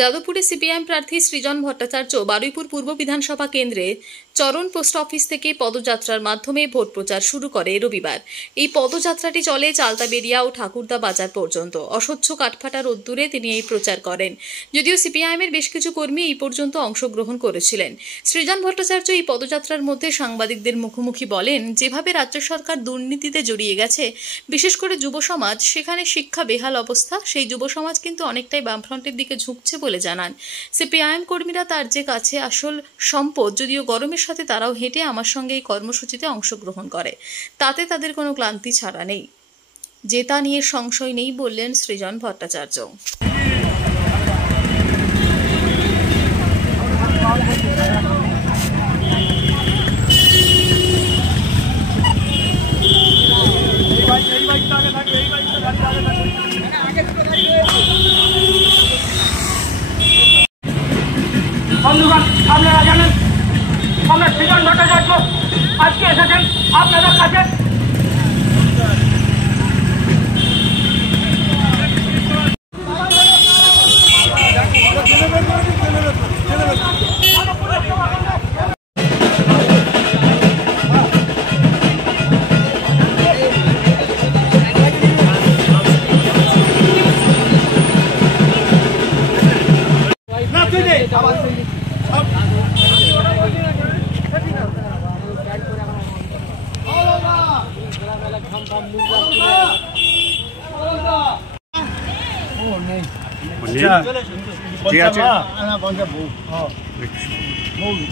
যাদবপুরে সিপিআইএম প্রার্থী সৃজন ভট্টাচার্য বারুইপুর পূর্ব বিধানসভা কেন্দ্রে চরণ পোস্ট অফিস থেকে পদযাত্রার মাধ্যমে ভোট প্রচার শুরু করে রবিবার। এই পদযাত্রাটি চলে চালতাবেড়িয়া ও ঠাকুরদা বাজার পর্যন্ত। অসহ্য কাঠফাটা রোদ্দুরে তিনি এই প্রচার করেন। যদিও সিপিআইএমের বেশ কিছু কর্মী এই পর্যন্ত অংশগ্রহণ করেছিলেন। সৃজন ভট্টাচার্য এই পদযাত্রার মধ্যে সাংবাদিকদের মুখোমুখি বলেন, যেভাবে রাজ্য সরকার দুর্নীতিতে জড়িয়ে গেছে, বিশেষ করে যুব সমাজ, সেখানে শিক্ষা বেহাল অবস্থা, সেই যুব সমাজ কিন্তু অনেকটাই বামফ্রন্টের দিকে ঝুঁকছে বলে জানান। সিপিআইএম কর্মীরা তার যে কাছে আসল সম্পদ, যদিও গরমের সাথে তারাও হেঁটে আমার সঙ্গে এই কর্মসূচিতে অংশগ্রহণ করে, তাতে তাদের কোনো ক্লান্তি ছাড়া নেই, জেতা নিয়ে সংশয় নেই বললেন সৃজন ভট্টাচার্য। বন্ধুগণ, আপনারা জানেন আমরা সৃজন ভট্টাচার্য আজকে এসেছেন আপনাদের কাছে।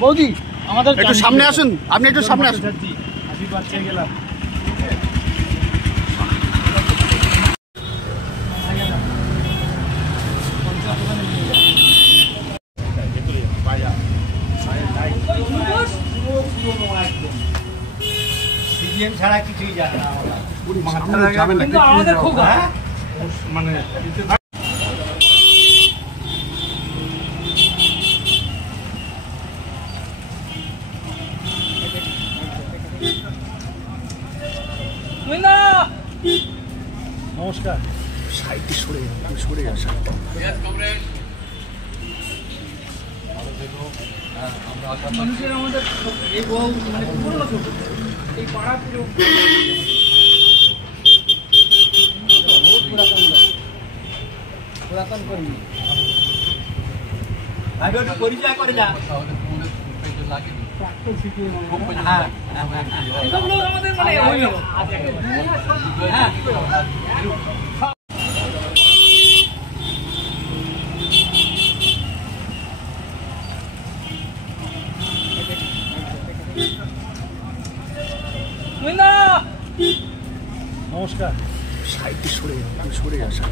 বৌদি আমাদের একটু সামনে আসুন, আপনি একটু সামনে আসুন। ছাড়া কিছুই জানে না আমাদের খুব মানে নমস্কার। সাইডে সরে আসা। মানুষের আমাদের এই বহু মানে পুরনো ছবি, এই পাড়া পুরো পুরাতন কর্মী। আগে একটু পরিচয় করে যা। এসবগুলো আমাদের মানে নমস্কার। সাইডে সরে আসা।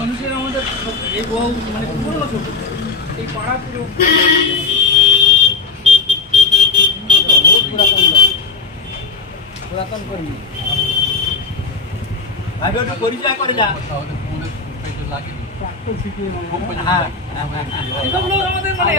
মানুষের আমাদের এই বহু মানে পুরনো ছবি, এই পাড়া পুরো পুরাতন কর্মী। আগে একটু পরিচয় করে যা। এসবগুলো আমাদের মানে